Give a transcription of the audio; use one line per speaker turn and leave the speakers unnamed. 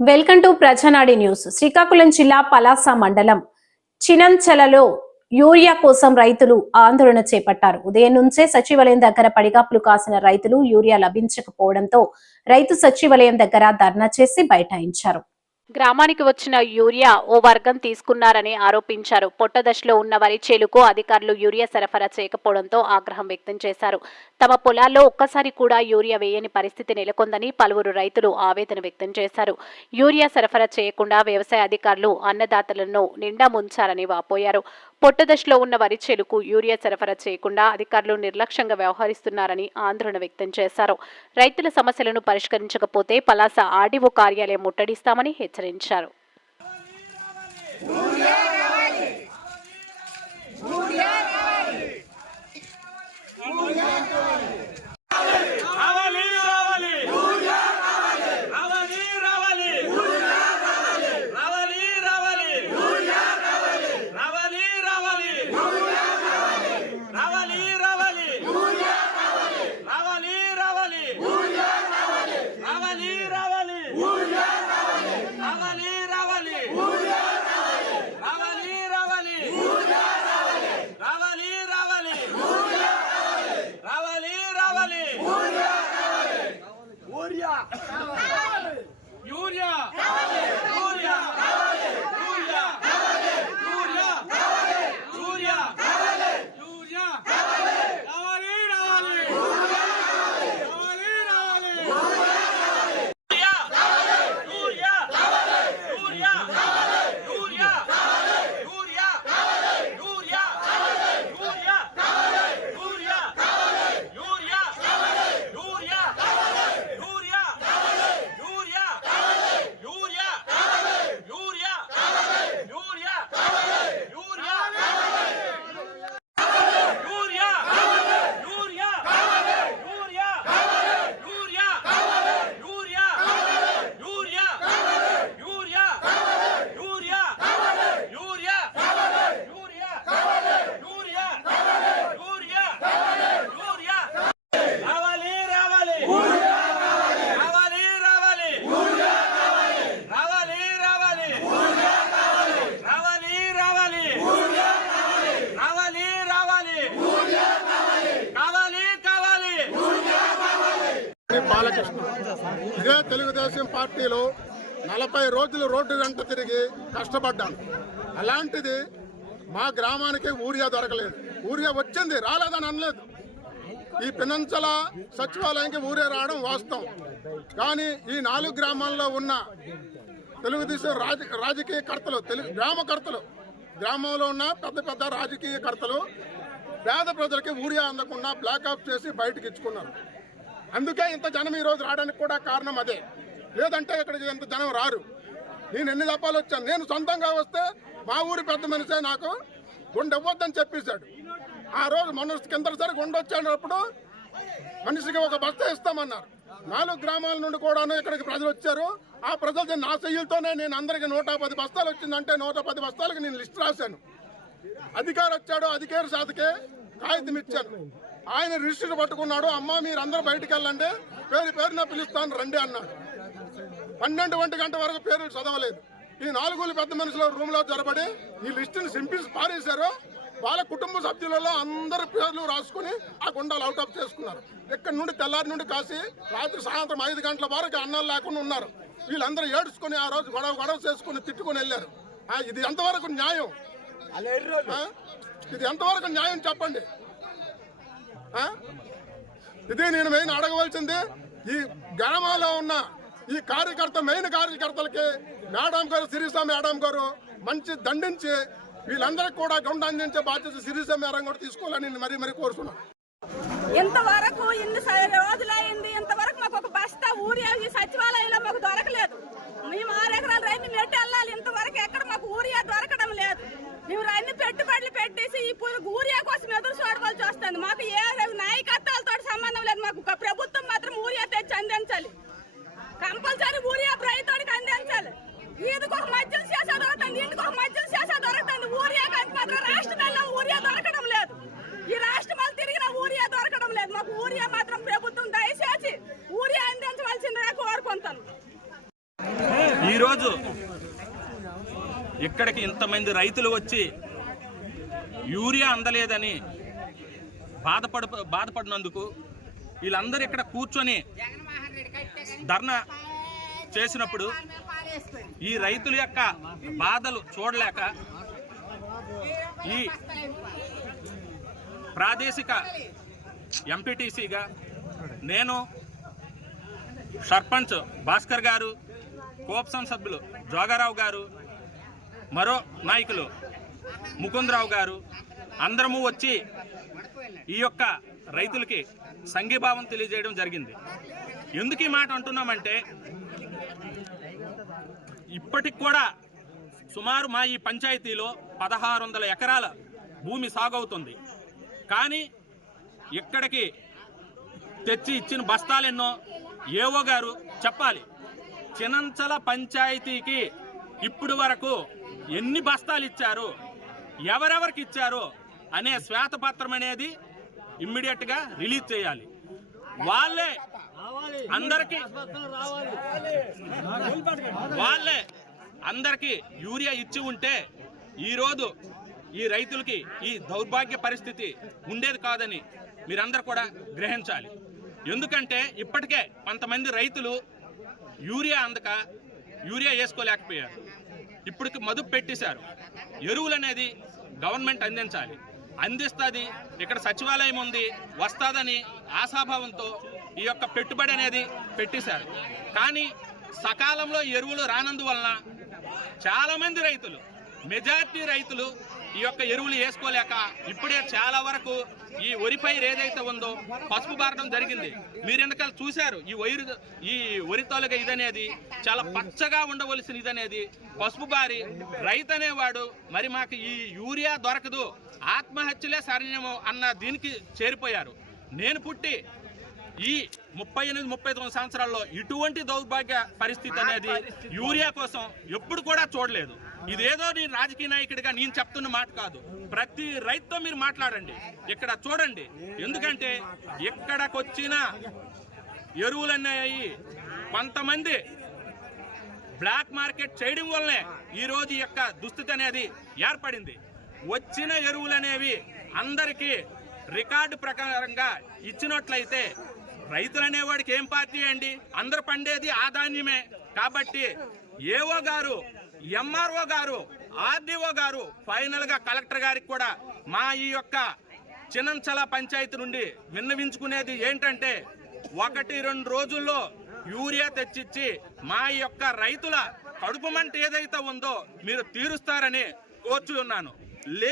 Welcome to Prajanadi news. Srikakulam జిల్లా పలాస మండలం చినంచలలో urea కోసం రైతులు ఆందోళన చేపట్టారు. ఉదయం నుంచే సచివాలయం దగ్గర పడిగాపులు కాసిన రైతులు యూరియా లభించకపోవడంతో రైతు సచివాలయం దగ్గర ధర్నా చేసి బైఠాయించారు. గ్రామానికి వచ్చిన యూరియా ఓ వర్గం తీసుకున్నారని ఆరోపించారు. పొట్ట దశలో ఉన్న వరి చేలుకు అధికారులు యూరియా సరఫరా చేయకపోవడంతో ఆగ్రహం వ్యక్తం చేశారు. తమ పొలాల్లో ఒక్కసారి కూడా యూరియా వేయని పరిస్థితి నెలకొందని పలువురు రైతులు ఆవేదన వ్యక్తం చేశారు. యూరియా సరఫరా చేయకుండా వ్యవసాయ అధికారులు అన్నదాతలను నిండా ముంచారని వాపోయారు. పొట్ట దశలో ఉన్న వరి చేలుకు యూరియా సరఫరా చేయకుండా అధికారులు నిర్లక్ష్యంగా వ్యవహరిస్తున్నారని ఆందోళన వ్యక్తం చేశారు. రైతుల సమస్యలను పరిష్కరించకపోతే పలాస ఆర్డీఓ కార్యాలయం ముట్టడిస్తామని హెచ్చరించారు.
బాలకృష్ణ ఇదే తెలుగుదేశం పార్టీలో నలభై రోజులు రోడ్డు వెంట తిరిగి కష్టపడ్డాను. అలాంటిది మా గ్రామానికి ఊరియా దొరకలేదు. ఊరియా వచ్చింది రాలేదని అనలేదు. ఈ పినంచల సచివాలయానికి ఊరే రావడం వాస్తవం. కానీ ఈ నాలుగు గ్రామాల్లో ఉన్న తెలుగుదేశం రాజ రాజకీయకర్తలు తెలుగు గ్రామకర్తలు గ్రామంలో ఉన్న పెద్ద పెద్ద రాజకీయకర్తలు పేద ప్రజలకి ఊరియా అందకుండా బ్లాక్ ఆఫ్ చేసి బయటకు ఇచ్చుకున్నారు. అందుకే ఇంత జనం ఈరోజు రావడానికి కూడా కారణం అదే. లేదంటే ఇక్కడికి ఇంత జనం రారు. నేను ఎన్ని దప్పాలు వచ్చాను నేను సొంతంగా వస్తే మా ఊరి పెద్ద మనిషే నాకు గుండె ఇవ్వద్దని చెప్పేశాడు. ఆ రోజు మొన్న కిందసారి గుండె వచ్చేటప్పుడు మనిషికి ఒక బస్తా ఇస్తామన్నారు. నాలుగు గ్రామాల నుండి కూడాను ఇక్కడికి ప్రజలు వచ్చారు. ఆ ప్రజలు నా చెయ్యిలతోనే నేను అందరికి నూట పది బస్తాలు వచ్చిందంటే నూట పది బస్తాలకు నేను లిస్ట్ రాశాను. అధికారి వచ్చాడు అధికారి సాధకే కాగితం ఇచ్చాను. ఆయన రిజిస్టర్ పట్టుకున్నాడు. అమ్మ మీరు అందరూ బయటికి వెళ్ళండి. పేరు పేరున పిలుస్తాను రండి అన్నాడు. పన్నెండు ఒంటి గంట వరకు పేర్లు చదవలేదు. ఈ నాలుగులు పెద్ద మనుషుల రూమ్లో జరబడి ఈ లిస్టుని సింపించి పారేశారు. వాళ్ళ కుటుంబ సభ్యులలో అందరి పేర్లు రాసుకుని ఆ గుండాలు అవుట్ ఆఫ్ చేసుకున్నారు. ఇక్కడ నుండి తెల్లారి నుండి కాసి రాత్రి సాయంత్రం ఐదు గంటల వరకు అన్నాలు లేకుండా ఉన్నారు. వీళ్ళందరూ ఏడ్చుకుని ఆ రోజు గొడవ గొడవ చేసుకుని తిట్టుకుని వెళ్ళారు. ఇది ఎంతవరకు న్యాయం? ఇది ఎంతవరకు న్యాయం చెప్పండి? ఇది నేను మెయిన్ అడగవలసింది ఈ గ్రామాల్లో ఉన్న ఈ కార్యకర్త మెయిన్ కార్యకర్తలకి మేడం గారు శిరీష మేడం గారు మంచి దండించి వీళ్ళందరికీ కూడా గౌండ అందించే బాధ్యత శిరీష మేడం కూడా తీసుకోవాలని నేను మరీ మరీ కోరుతున్నాను.
ఇంతవరకు ఇన్ని రోజులైంది ఇంతవరకు మాకు ఒక బస్తా ఊరియా ఈ సచివాలయంలో మాకు దొరకలేదు. మేము ఆరు ఎకరాల రైతు మెట్టి వెళ్ళాలి ఇంతవరకు ఎక్కడ మాకు ఊరియా దొరకడం లేదు. మేము అన్ని పెట్టుబడులు పెట్టేసి ఈ ఊరియా కోసం ఎదురు చూడవలసి వస్తుంది. మాకు ఏ నాయకత్వాలతో సంబంధం లేదు మాకు ఒక ప్రభుత్వం మాత్రం ఊరియా తెచ్చి అందించాలి కంపల్సరీ ఊరి రైతుడికి అందించాలి ఈదుకు ఒక మద్యం చేసా దొరుకుతుంది ఇంటికి ఒక మద్యం చేసా దొరుకుతుంది. ఊరియా కానీ మాత్రం ఊరియా దొరకడం లేదు. ఈ రాష్ట్రం తిరిగిన ఊరియా దొరకడం లేదు. మాకు ఊరియా మాత్రం ప్రభుత్వం దయచేసి ఊరియా అందించవలసిందిగా కోరుకుంటాను.
ఈరోజు ఇక్కడికి ఇంతమంది రైతులు వచ్చి యూరియా అందలేదని బాధపడ బాధపడినందుకు వీళ్ళందరూ ఇక్కడ కూర్చొని ధర్నా చేసినప్పుడు ఈ రైతుల యొక్క బాధలు చూడలేక ఈ ప్రాదేశిక ఎంపీటీసీగా నేను సర్పంచ్ భాస్కర్ గారు కోప్సం సభ్యులు జోగారావు గారు మరో నాయకులు ముకుందరావు గారు అందరము వచ్చి ఈ యొక్క రైతులకి సంఘీభావం తెలియజేయడం జరిగింది. ఎందుకు ఈ మాట అంటున్నామంటే ఇప్పటికి కూడా సుమారు మా ఈ పంచాయతీలో పదహారు వందల ఎకరాల భూమి సాగవుతుంది. కానీ ఇక్కడికి తెచ్చి ఇచ్చిన బస్తాలెన్నో ఏవో గారు చెప్పాలి. చినంచల పంచాయతీకి ఇప్పుడు వరకు ఎన్ని బస్తాలు ఇచ్చారు ఎవరెవరికి ఇచ్చారు అనే శ్వేతపత్రం అనేది ఇమ్మీడియట్గా రిలీజ్ చేయాలి. వాళ్ళే అందరికి వాళ్ళే అందరికి యూరియా ఇచ్చి ఉంటే ఈరోజు ఈ రైతులకి ఈ దౌర్భాగ్య పరిస్థితి ఉండేది కాదని మీరందరూ కూడా గ్రహించాలి. ఎందుకంటే ఇప్పటికే కొంతమంది రైతులు యూరియా అందక యూరియా వేసుకోలేకపోయారు. ఇప్పటికి మదుపు పెట్టేశారు. ఎరువులు అనేది గవర్నమెంట్ అందించాలి. అందిస్తుంది ఇక్కడ సచివాలయం ఉంది వస్తాదని ఆశాభావంతో ఈ యొక్క పెట్టుబడి అనేది పెట్టేశారు. కానీ సకాలంలో ఎరువులు రానందువలన చాలామంది రైతులు మెజార్టీ రైతులు ఈ యొక్క ఎరువులు వేసుకోలేక ఇప్పుడే చాలా వరకు ఈ వరి పైరు ఏదైతే ఉందో పసుపు బారడం జరిగింది. మీరు వెనకాల చూశారు ఈ వైరు ఈ వరి తొలగ ఇదనేది చాలా పచ్చగా ఉండవలసిన ఇదనేది. పసుపు బారి రైతు అనేవాడు మరి మాకు ఈ యూరియా దొరకదు ఆత్మహత్యలే సరణ్యము అన్న దీనికి చేరిపోయారు. నేను పుట్టి ఈ ముప్పై ఎనిమిది ముప్పై తొమ్మిది సంవత్సరాల్లో ఇటువంటి దౌర్భాగ్య పరిస్థితి అనేది యూరియా కోసం ఎప్పుడు కూడా చూడలేదు. ఇదేదో నేను రాజకీయ నాయకుడిగా నేను చెప్తున్న మాట కాదు. ప్రతి రైతుతో మీరు మాట్లాడండి. ఇక్కడ చూడండి. ఎందుకంటే ఎక్కడికొచ్చిన ఎరువులన్నాయి కొంతమంది బ్లాక్ మార్కెట్ చేయడం వల్లనే ఈ రోజు ఈ యొక్క దుస్థితి అనేది ఏర్పడింది. వచ్చిన ఎరువులు అనేవి అందరికీ రికార్డు ప్రకారంగా ఇచ్చినట్లయితే రైతులు అనేవాడికి ఏం పార్టీ అండి? అందరు పండేది ఆధాన్యమే. కాబట్టి ఏఓ గారు ఎంఆర్ఓ గారు ఆర్డీఓ గారు ఫైనల్గా కలెక్టర్ గారికి కూడా మా ఈ యొక్క చిన్నంచల పంచాయతీ నుండి విన్నవించుకునేది ఏంటంటే ఒకటి రెండు రోజుల్లో యూరియా తెచ్చిచ్చి మా యొక్క రైతుల కడుపు మంట ఏదైతే ఉందో మీరు తీరుస్తారని కోర్చు ఉన్నాను లే